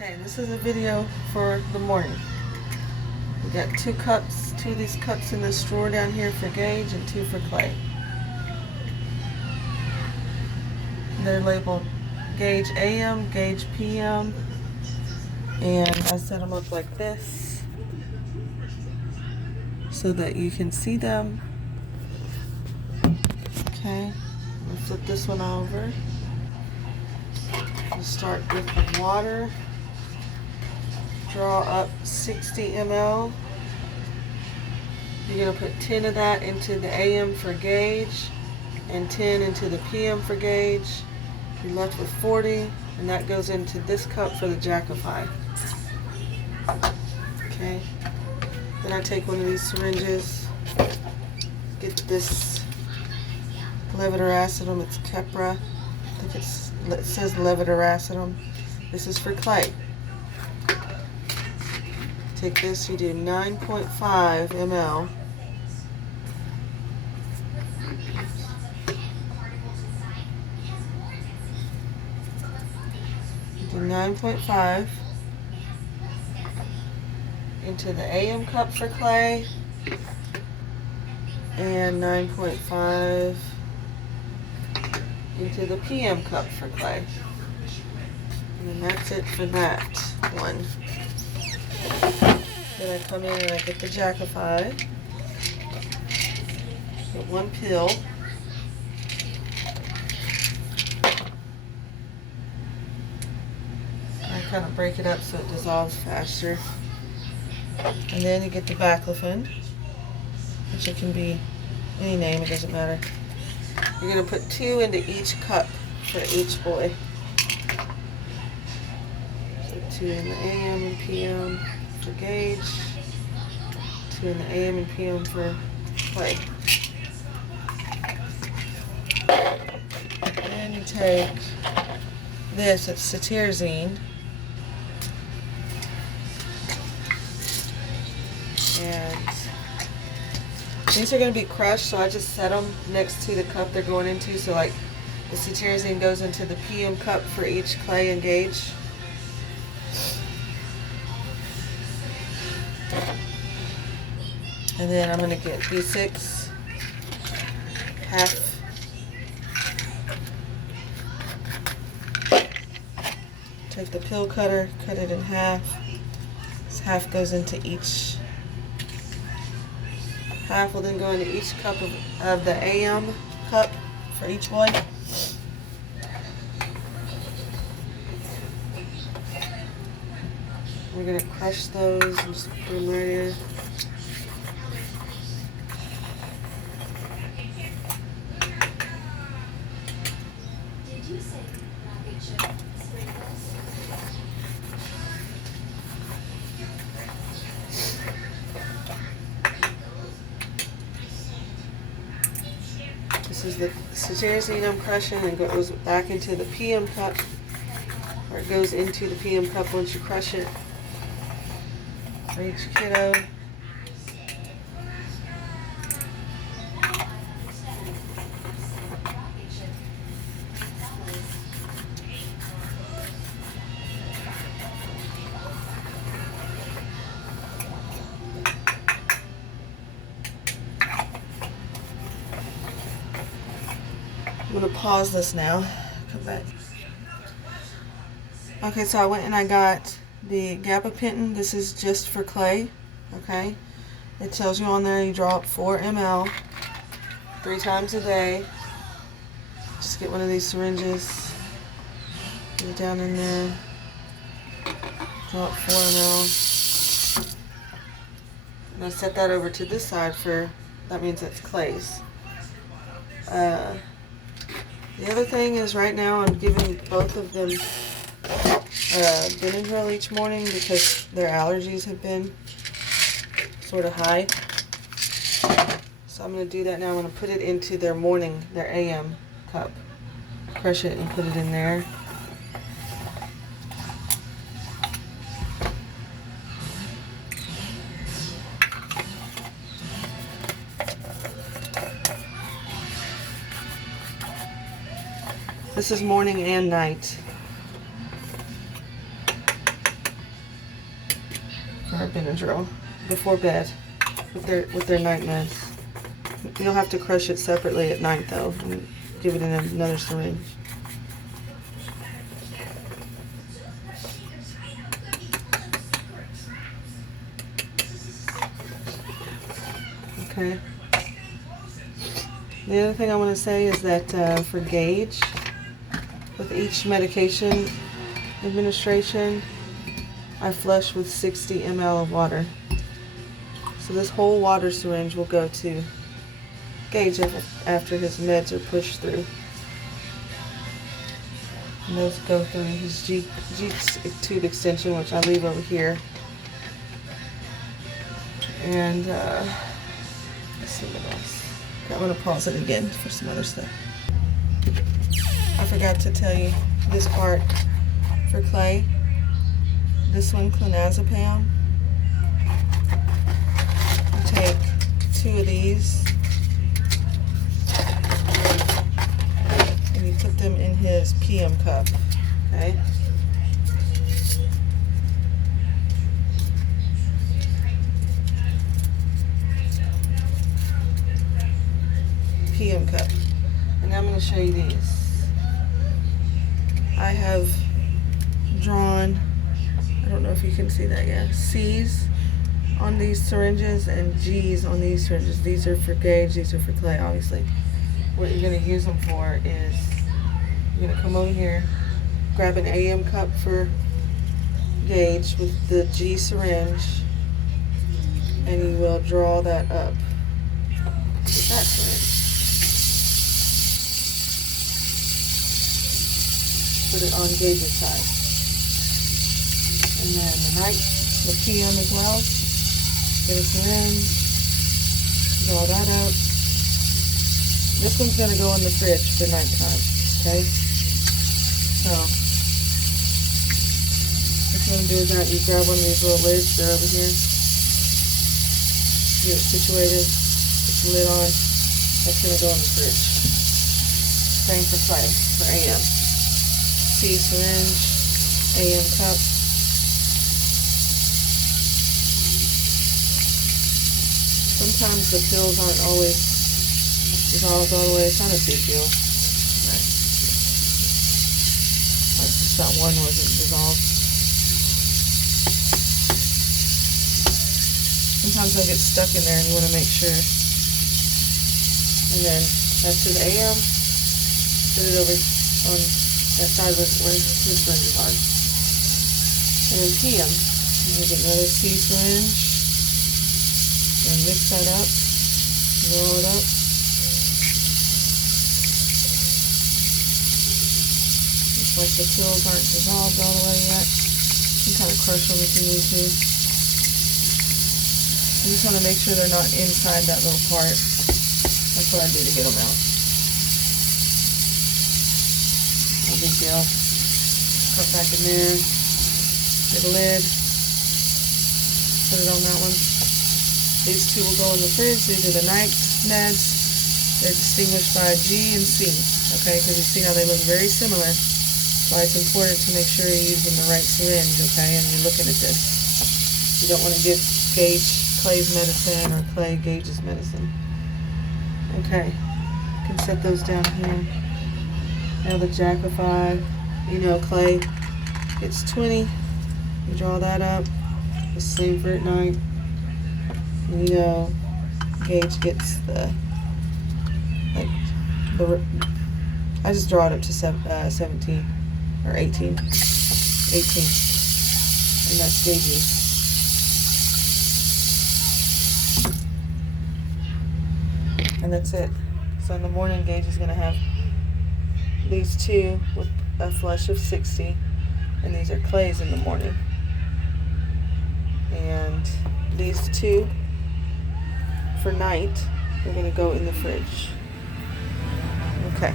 Okay, this is a video for the morning. We got two of these cups in this drawer down here for Gage and two for Clay. They're labeled Gage AM, Gage PM, and I set them up like this so that you can see them. Okay, I'm gonna flip this one over. We'll start with the water. Draw up 60 ml. You're going to put 10 of that into the AM for Gage and 10 into the PM for Gage. You're left with 40, and that goes into this cup for the Jactify. Okay. Then I take one of these syringes, get this levetiracetam. It's Keppra. I think it says levetiracetam. This is for Clay. Take this, you do 9.5 ml. You do 9.5 into the AM cup for Clay and 9.5 into the PM cup for Clay. And that's it for that one. Then I come in and I get the Jactify. Get one pill. I kind of break it up so it dissolves faster. And then you get the Baclofen, which it can be any name, it doesn't matter. You're going to put 2 into each cup for each boy. So 2 in the AM and PM for Gage, 2 in the AM and PM for Clay. And you take this, it's cetirizine, and these are going to be crushed, so I just set them next to the cup they're going into, so like the cetirizine goes into the PM cup for each Clay and Gage. And then I'm going to get B6, half. Take the pill cutter, cut it in half. This half goes into each. Half will then go into each cup of the AM cup for each boy. We're going to crush those and just put them right in. This is the cetirizine I'm crushing, and it goes back into the PM cup, or it goes into the PM cup once you crush it for each kiddo. I'm going to pause this now. Come back. Okay, so I went and I got the gabapentin. This is just for Clay. Okay. It tells you on there you draw up 4 ml 3 times a day. Just get one of these syringes. Get it down in there. Draw up 4 ml. And I set that over to this side for, that means it's Clay's. The other thing is right now I'm giving both of them Benadryl each morning because their allergies have been sort of high. So I'm going to do that now. I'm going to put it into their AM cup. Crush it and put it in there. This is morning and night. or Benadryl before bed with their night meds. You'll have to crush it separately at night though, and give it in another syringe. Okay. The other thing I want to say is that for Gage, with each medication administration, I flush with 60 ml of water. So this whole water syringe will go to Gage after his meds are pushed through. And those go through his G tube extension, which I leave over here. And let's see what else. I'm going to pause it again for some other stuff. I forgot to tell you this part for Clay. This one, clonazepam. You take 2 of these and you put them in his PM cup. Okay? PM cup. And now I'm going to show you these. I have drawn, I don't know if you can see that yet, C's on these syringes and G's on these syringes. These are for Gage, these are for Clay, obviously. What you're going to use them for is you're going to come over here, grab an AM cup for Gage with the G syringe, and you will draw that up with that syringe. Put it on Gage's side. And then the PM as well. Get a syringe. Draw that out. This one's going to go in the fridge for nighttime. Okay? So, what you're going to do is that you grab one of these little lids. They're over here. Get it situated. Put the lid on. That's going to go in the fridge. Same for Clay, for AM. C syringe, AM cup. Sometimes the pills aren't always dissolved all the way. It's not a big deal. Right. Like just that one wasn't dissolved. Sometimes they'll get stuck in there and you want to make sure. And then that's to the AM. Put it over on that side where his syringes are. And then PM. I'm going to get another C syringe. And mix that up. Roll it up. Looks like the pills aren't dissolved all the way yet. You can kind of crush them if you need to. You just want to make sure they're not inside that little part. That's what I do to get them out. No big deal. Put back in there. Get a lid. Put it on that one. These 2 will go in the fridge. These are the night meds. They're distinguished by G and C. Okay, because you see how they look very similar. That's why it's important to make sure you're using the right syringe, okay, and you're looking at this. You don't want to give Gage Clay's medicine or Clay Gage's medicine. Okay, you can set those down here. Now the Jakafi, you know Clay gets 20. You draw that up. The same for at night. You know Gage gets the, I just draw it up to 17 or 18. 18. And that's Gage's. And that's it. So in the morning, Gage is going to have these 2 with a flush of 60, and these are Clay's in the morning. And these 2 for night, we're going to go in the fridge. Okay.